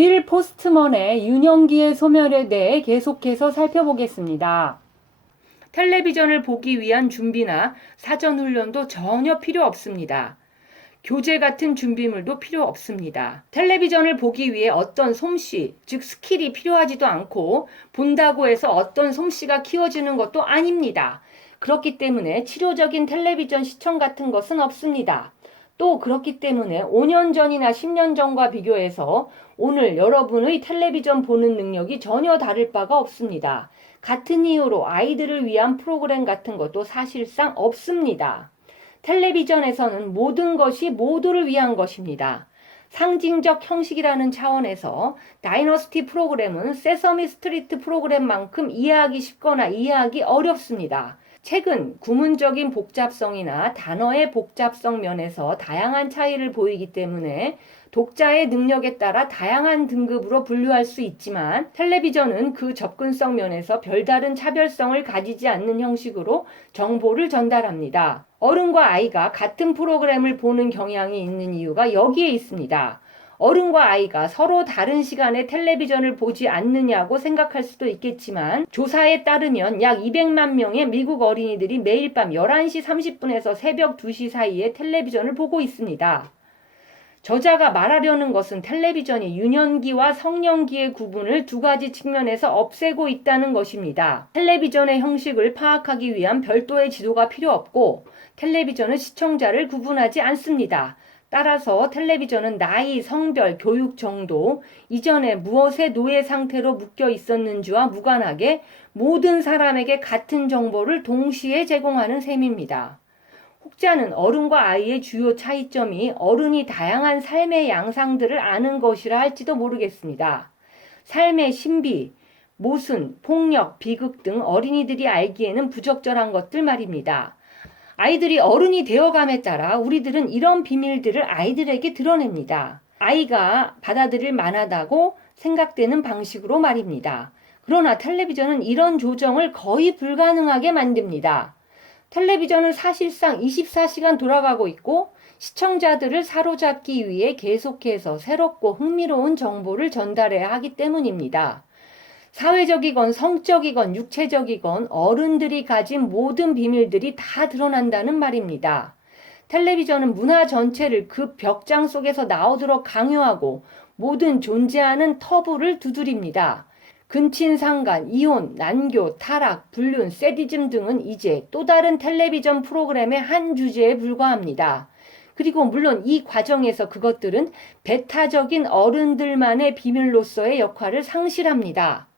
빌 포스트먼의 유년기의 소멸에 대해 계속해서 살펴보겠습니다. 텔레비전을 보기 위한 준비나 사전 훈련도 전혀 필요 없습니다. 교재 같은 준비물도 필요 없습니다. 텔레비전을 보기 위해 어떤 솜씨, 즉 스킬이 필요하지도 않고 본다고 해서 어떤 솜씨가 키워지는 것도 아닙니다. 그렇기 때문에 치료적인 텔레비전 시청 같은 것은 없습니다. 또 그렇기 때문에 5년 전이나 10년 전과 비교해서 오늘 여러분의 텔레비전 보는 능력이 전혀 다를 바가 없습니다. 같은 이유로 아이들을 위한 프로그램 같은 것도 사실상 없습니다. 텔레비전에서는 모든 것이 모두를 위한 것입니다. 상징적 형식이라는 차원에서 다이너스티 프로그램은 세서미 스트리트 프로그램만큼 이해하기 쉽거나 이해하기 어렵습니다. 책은 구문적인 복잡성이나 단어의 복잡성 면에서 다양한 차이를 보이기 때문에 독자의 능력에 따라 다양한 등급으로 분류할 수 있지만 텔레비전은 그 접근성 면에서 별다른 차별성을 가지지 않는 형식으로 정보를 전달합니다. 어른과 아이가 같은 프로그램을 보는 경향이 있는 이유가 여기에 있습니다. 어른과 아이가 서로 다른 시간에 텔레비전을 보지 않느냐고 생각할 수도 있겠지만 조사에 따르면 약 200만 명의 미국 어린이들이 매일 밤 11시 30분에서 새벽 2시 사이에 텔레비전을 보고 있습니다. 저자가 말하려는 것은 텔레비전이 유년기와 성년기의 구분을 두 가지 측면에서 없애고 있다는 것입니다. 텔레비전의 형식을 파악하기 위한 별도의 지도가 필요 없고 텔레비전은 시청자를 구분하지 않습니다. 따라서 텔레비전은 나이, 성별, 교육 정도, 이전에 무엇의 노예 상태로 묶여 있었는지와 무관하게 모든 사람에게 같은 정보를 동시에 제공하는 셈입니다. 혹자는 어른과 아이의 주요 차이점이 어른이 다양한 삶의 양상들을 아는 것이라 할지도 모르겠습니다. 삶의 신비, 모순, 폭력, 비극 등 어린이들이 알기에는 부적절한 것들 말입니다. 아이들이 어른이 되어감에 따라 우리들은 이런 비밀들을 아이들에게 드러냅니다. 아이가 받아들일 만하다고 생각되는 방식으로 말입니다. 그러나 텔레비전은 이런 조정을 거의 불가능하게 만듭니다. 텔레비전은 사실상 24시간 돌아가고 있고 시청자들을 사로잡기 위해 계속해서 새롭고 흥미로운 정보를 전달해야 하기 때문입니다. 사회적이건 성적이건 육체적이건 어른들이 가진 모든 비밀들이 다 드러난다는 말입니다. 텔레비전은 문화 전체를 그 벽장 속에서 나오도록 강요하고 모든 존재하는 터부를 두드립니다. 근친상간, 이혼, 난교, 타락, 불륜, 세디즘 등은 이제 또 다른 텔레비전 프로그램의 한 주제에 불과합니다. 그리고 물론 이 과정에서 그것들은 배타적인 어른들만의 비밀로서의 역할을 상실합니다.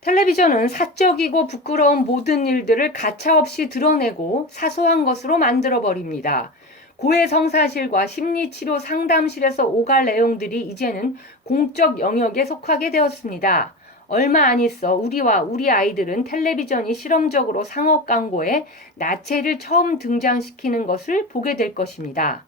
텔레비전은 사적이고 부끄러운 모든 일들을 가차없이 드러내고 사소한 것으로 만들어버립니다. 고해성사실과 심리치료 상담실에서 오갈 내용들이 이제는 공적 영역에 속하게 되었습니다. 얼마 안 있어 우리와 우리 아이들은 텔레비전이 실험적으로 상업 광고에 나체를 처음 등장시키는 것을 보게 될 것입니다.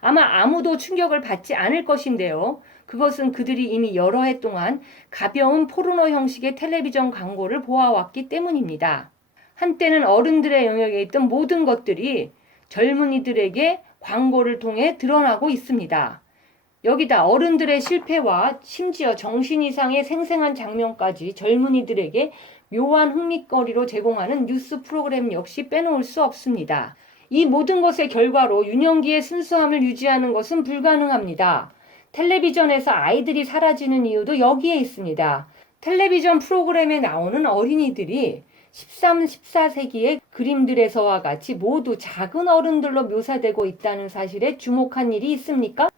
아마 아무도 충격을 받지 않을 것인데요. 그것은 그들이 이미 여러 해 동안 가벼운 포르노 형식의 텔레비전 광고를 보아왔기 때문입니다. 한때는 어른들의 영역에 있던 모든 것들이 젊은이들에게 광고를 통해 드러나고 있습니다. 여기다 어른들의 실패와 심지어 정신 이상의 생생한 장면까지 젊은이들에게 묘한 흥미거리로 제공하는 뉴스 프로그램 역시 빼놓을 수 없습니다. 이 모든 것의 결과로 유년기의 순수함을 유지하는 것은 불가능합니다. 텔레비전에서 아이들이 사라지는 이유도 여기에 있습니다. 텔레비전 프로그램에 나오는 어린이들이 13, 14세기의 그림들에서와 같이 모두 작은 어른들로 묘사되고 있다는 사실에 주목한 일이 있습니까?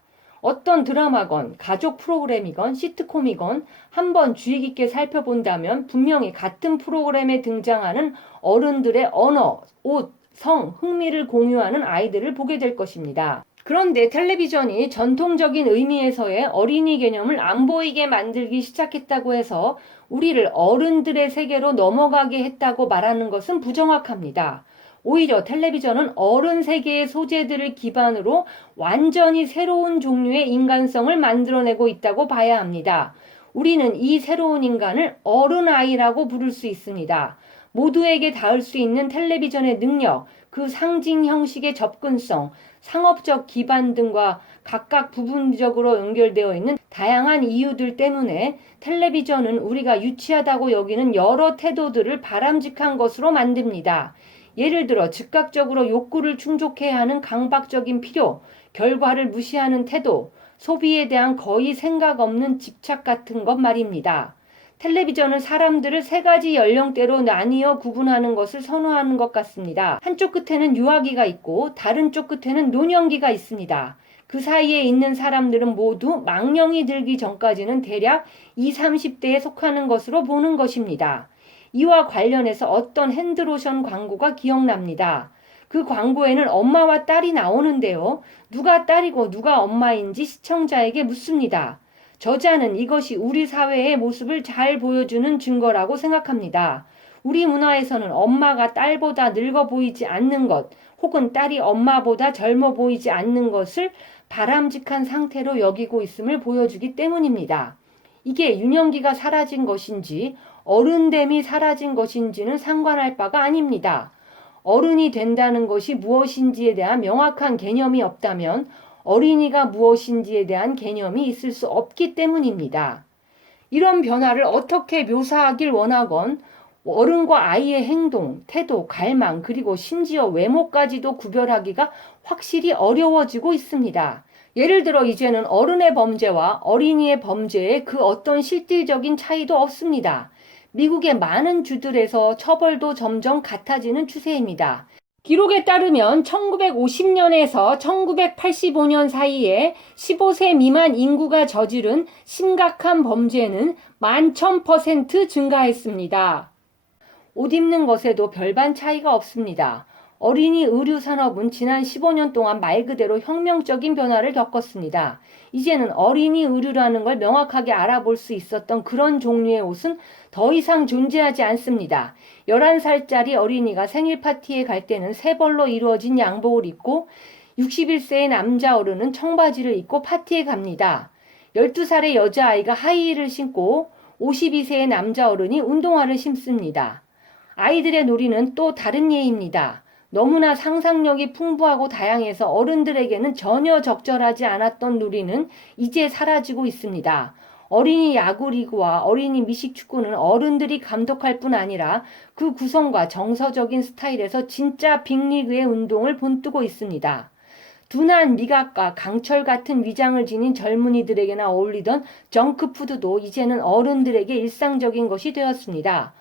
어떤 드라마건, 가족 프로그램이건, 시트콤이건 한번 주의 깊게 살펴본다면 분명히 같은 프로그램에 등장하는 어른들의 언어, 옷, 성, 흥미를 공유하는 아이들을 보게 될 것입니다. 그런데 텔레비전이 전통적인 의미에서의 어린이 개념을 안 보이게 만들기 시작했다고 해서 우리를 어른들의 세계로 넘어가게 했다고 말하는 것은 부정확합니다. 오히려 텔레비전은 어른 세계의 소재들을 기반으로 완전히 새로운 종류의 인간성을 만들어내고 있다고 봐야 합니다. 우리는 이 새로운 인간을 어른아이라고 부를 수 있습니다. 모두에게 닿을 수 있는 텔레비전의 능력, 그 상징 형식의 접근성, 상업적 기반 등과 각각 부분적으로 연결되어 있는 다양한 이유들 때문에 텔레비전은 우리가 유치하다고 여기는 여러 태도들을 바람직한 것으로 만듭니다. 예를 들어 즉각적으로 욕구를 충족해야 하는 강박적인 필요, 결과를 무시하는 태도, 소비에 대한 거의 생각 없는 집착 같은 것 말입니다. 텔레비전은 사람들을 세 가지 연령대로 나뉘어 구분하는 것을 선호하는 것 같습니다. 한쪽 끝에는 유아기가 있고 다른 쪽 끝에는 노년기가 있습니다. 그 사이에 있는 사람들은 모두 망령이 들기 전까지는 대략 20, 30대에 속하는 것으로 보는 것입니다. 이와 관련해서 어떤 핸드로션 광고가 기억납니다. 그 광고에는 엄마와 딸이 나오는데요. 누가 딸이고 누가 엄마인지 시청자에게 묻습니다. 저자는 이것이 우리 사회의 모습을 잘 보여주는 증거라고 생각합니다. 우리 문화에서는 엄마가 딸보다 늙어 보이지 않는 것, 혹은 딸이 엄마보다 젊어 보이지 않는 것을 바람직한 상태로 여기고 있음을 보여주기 때문입니다. 이게 유년기가 사라진 것인지 어른됨이 사라진 것인지는 상관할 바가 아닙니다. 어른이 된다는 것이 무엇인지에 대한 명확한 개념이 없다면 어린이가 무엇인지에 대한 개념이 있을 수 없기 때문입니다. 이런 변화를 어떻게 묘사하길 원하건 어른과 아이의 행동, 태도, 갈망, 그리고 심지어 외모까지도 구별하기가 확실히 어려워지고 있습니다. 예를 들어 이제는 어른의 범죄와 어린이의 범죄에 그 어떤 실질적인 차이도 없습니다. 미국의 많은 주들에서 처벌도 점점 같아지는 추세입니다. 기록에 따르면 1950년에서 1985년 사이에 15세 미만 인구가 저지른 심각한 범죄는 11,000% 증가했습니다. 옷 입는 것에도 별반 차이가 없습니다. 어린이 의류 산업은 지난 15년 동안 말 그대로 혁명적인 변화를 겪었습니다. 이제는 어린이 의류라는 걸 명확하게 알아볼 수 있었던 그런 종류의 옷은 더 이상 존재하지 않습니다. 11살짜리 어린이가 생일 파티에 갈 때는 세 벌로 이루어진 양복을 입고 61세의 남자 어른은 청바지를 입고 파티에 갑니다. 12살의 여자아이가 하이힐을 신고 52세의 남자 어른이 운동화를 신습니다. 아이들의 놀이는 또 다른 예입니다. 너무나 상상력이 풍부하고 다양해서 어른들에게는 전혀 적절하지 않았던 놀이는 이제 사라지고 있습니다. 어린이 야구리그와 어린이 미식축구는 어른들이 감독할 뿐 아니라 그 구성과 정서적인 스타일에서 진짜 빅리그의 운동을 본뜨고 있습니다. 둔한 미각과 강철 같은 위장을 지닌 젊은이들에게나 어울리던 정크푸드도 이제는 어른들에게 일상적인 것이 되었습니다.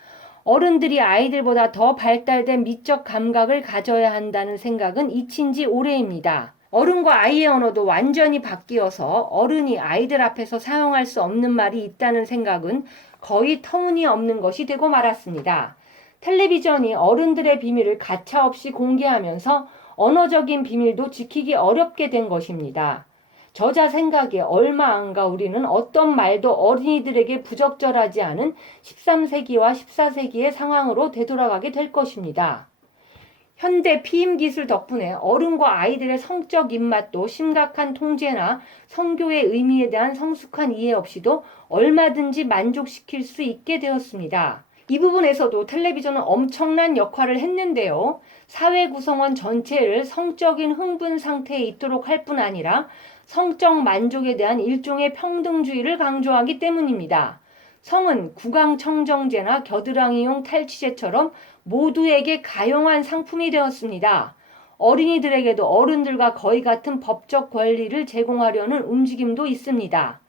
어른들이 아이들보다 더 발달된 미적 감각을 가져야 한다는 생각은 잊힌 지 오래입니다. 어른과 아이의 언어도 완전히 바뀌어서 어른이 아이들 앞에서 사용할 수 없는 말이 있다는 생각은 거의 터무니없는 것이 되고 말았습니다. 텔레비전이 어른들의 비밀을 가차없이 공개하면서 언어적인 비밀도 지키기 어렵게 된 것입니다. 저자 생각에 얼마 안가 우리는 어떤 말도 어린이들에게 부적절하지 않은 13세기와 14세기의 상황으로 되돌아가게 될 것입니다. 현대 피임 기술 덕분에 어른과 아이들의 성적 입맛도 심각한 통제나 성교의 의미에 대한 성숙한 이해 없이도 얼마든지 만족시킬 수 있게 되었습니다. 이 부분에서도 텔레비전은 엄청난 역할을 했는데요. 사회 구성원 전체를 성적인 흥분 상태에 있도록 할 뿐 아니라 성적 만족에 대한 일종의 평등주의를 강조하기 때문입니다. 성은 구강청정제나 겨드랑이용 탈취제처럼 모두에게 가용한 상품이 되었습니다. 어린이들에게도 어른들과 거의 같은 법적 권리를 제공하려는 움직임도 있습니다.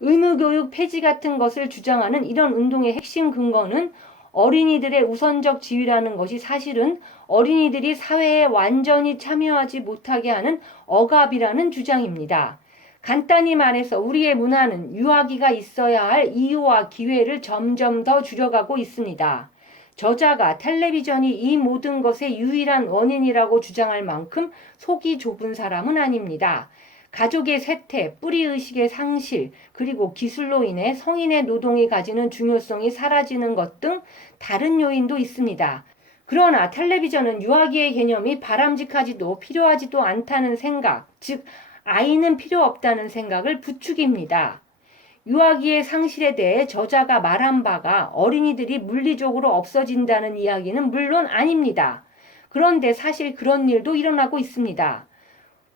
의무교육 폐지 같은 것을 주장하는 이런 운동의 핵심 근거는 어린이들의 우선적 지위라는 것이 사실은 어린이들이 사회에 완전히 참여하지 못하게 하는 억압이라는 주장입니다. 간단히 말해서 우리의 문화는 유아기가 있어야 할 이유와 기회를 점점 더 줄여가고 있습니다. 저자가 텔레비전이 이 모든 것의 유일한 원인이라고 주장할 만큼 속이 좁은 사람은 아닙니다. 가족의 쇠퇴, 뿌리의식의 상실, 그리고 기술로 인해 성인의 노동이 가지는 중요성이 사라지는 것 등 다른 요인도 있습니다. 그러나 텔레비전은 유아기의 개념이 바람직하지도 필요하지도 않다는 생각, 즉 아이는 필요 없다는 생각을 부추깁니다. 유아기의 상실에 대해 저자가 말한 바가 어린이들이 물리적으로 없어진다는 이야기는 물론 아닙니다. 그런데 사실 그런 일도 일어나고 있습니다.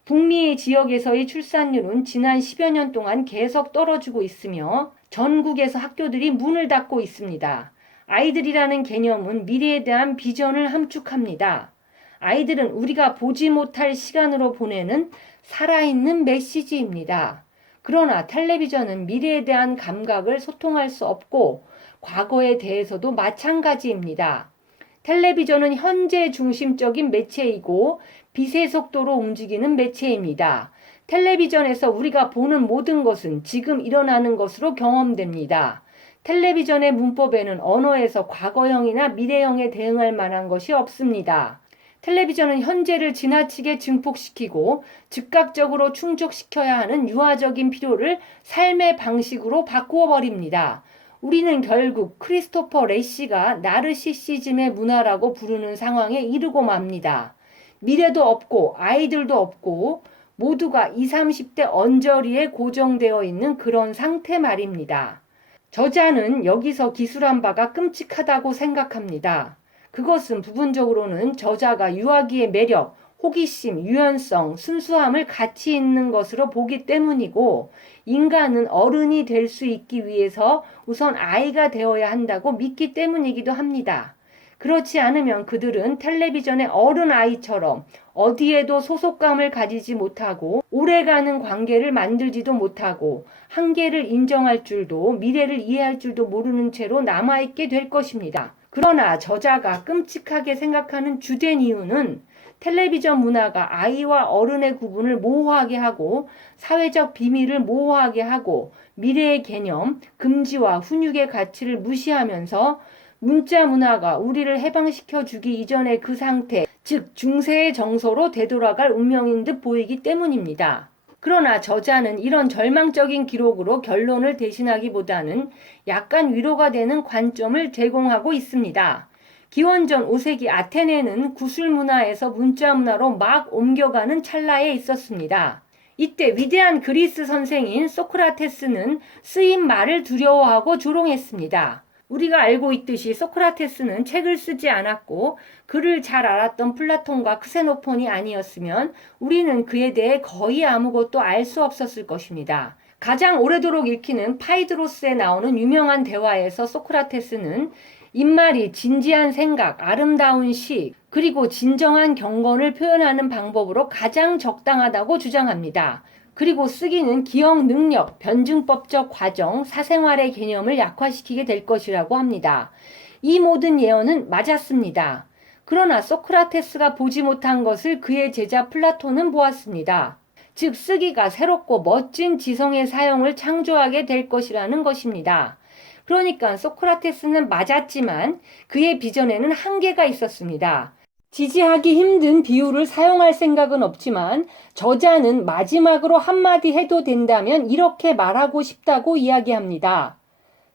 북미 지역에서의 출산율은 지난 10여 년 동안 계속 떨어지고 있으며 전국에서 학교들이 문을 닫고 있습니다. 아이들이라는 개념은 미래에 대한 비전을 함축합니다. 아이들은 우리가 보지 못할 시간으로 보내는 살아있는 메시지입니다. 그러나 텔레비전은 미래에 대한 감각을 소통할 수 없고 과거에 대해서도 마찬가지입니다. 텔레비전은 현재 중심적인 매체이고 빛의 속도로 움직이는 매체입니다. 텔레비전에서 우리가 보는 모든 것은 지금 일어나는 것으로 경험됩니다. 텔레비전의 문법에는 언어에서 과거형이나 미래형에 대응할 만한 것이 없습니다. 텔레비전은 현재를 지나치게 증폭시키고 즉각적으로 충족시켜야 하는 유아적인 필요를 삶의 방식으로 바꾸어 버립니다. 우리는 결국 크리스토퍼 레시가 나르시시즘의 문화라고 부르는 상황에 이르고 맙니다. 미래도 없고 아이들도 없고 모두가 20, 30대 언저리에 고정되어 있는 그런 상태 말입니다. 저자는 여기서 기술한 바가 끔찍하다고 생각합니다. 그것은 부분적으로는 저자가 유아기의 매력, 호기심, 유연성, 순수함을 가치 있는 것으로 보기 때문이고 인간은 어른이 될 수 있기 위해서 우선 아이가 되어야 한다고 믿기 때문이기도 합니다. 그렇지 않으면 그들은 텔레비전의 어른아이처럼 어디에도 소속감을 가지지 못하고 오래가는 관계를 만들지도 못하고 한계를 인정할 줄도 미래를 이해할 줄도 모르는 채로 남아있게 될 것입니다. 그러나 저자가 끔찍하게 생각하는 주된 이유는 텔레비전 문화가 아이와 어른의 구분을 모호하게 하고 사회적 비밀을 모호하게 하고 미래의 개념, 금지와 훈육의 가치를 무시하면서 문자 문화가 우리를 해방시켜 주기 이전의 그 상태, 즉 중세의 정서로 되돌아갈 운명인 듯 보이기 때문입니다. 그러나 저자는 이런 절망적인 기록으로 결론을 대신하기보다는 약간 위로가 되는 관점을 제공하고 있습니다. 기원전 5세기 아테네는 구술 문화에서 문자 문화로 막 옮겨가는 찰나에 있었습니다. 이때 위대한 그리스 선생인 소크라테스는 쓰인 말을 두려워하고 조롱했습니다. 우리가 알고 있듯이 소크라테스는 책을 쓰지 않았고 그를 잘 알았던 플라톤과 크세노폰이 아니었으면 우리는 그에 대해 거의 아무것도 알 수 없었을 것입니다. 가장 오래도록 읽히는 파이드로스에 나오는 유명한 대화에서 소크라테스는 입말이 진지한 생각, 아름다운 시, 그리고 진정한 경건을 표현하는 방법으로 가장 적당하다고 주장합니다. 그리고 쓰기는 기억 능력, 변증법적 과정, 사생활의 개념을 약화시키게 될 것이라고 합니다. 이 모든 예언은 맞았습니다. 그러나 소크라테스가 보지 못한 것을 그의 제자 플라톤은 보았습니다. 즉 쓰기가 새롭고 멋진 지성의 사용을 창조하게 될 것이라는 것입니다. 그러니까 소크라테스는 맞았지만 그의 비전에는 한계가 있었습니다. 지지하기 힘든 비유를 사용할 생각은 없지만 저자는 마지막으로 한마디 해도 된다면 이렇게 말하고 싶다고 이야기합니다.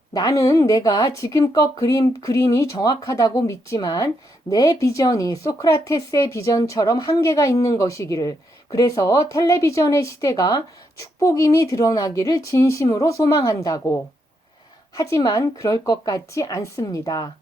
나는 내가 지금껏 그린 그림이 정확하다고 믿지만 내 비전이 소크라테스의 비전처럼 한계가 있는 것이기를, 그래서 텔레비전의 시대가 축복임이 드러나기를 진심으로 소망한다고. 하지만 그럴 것 같지 않습니다.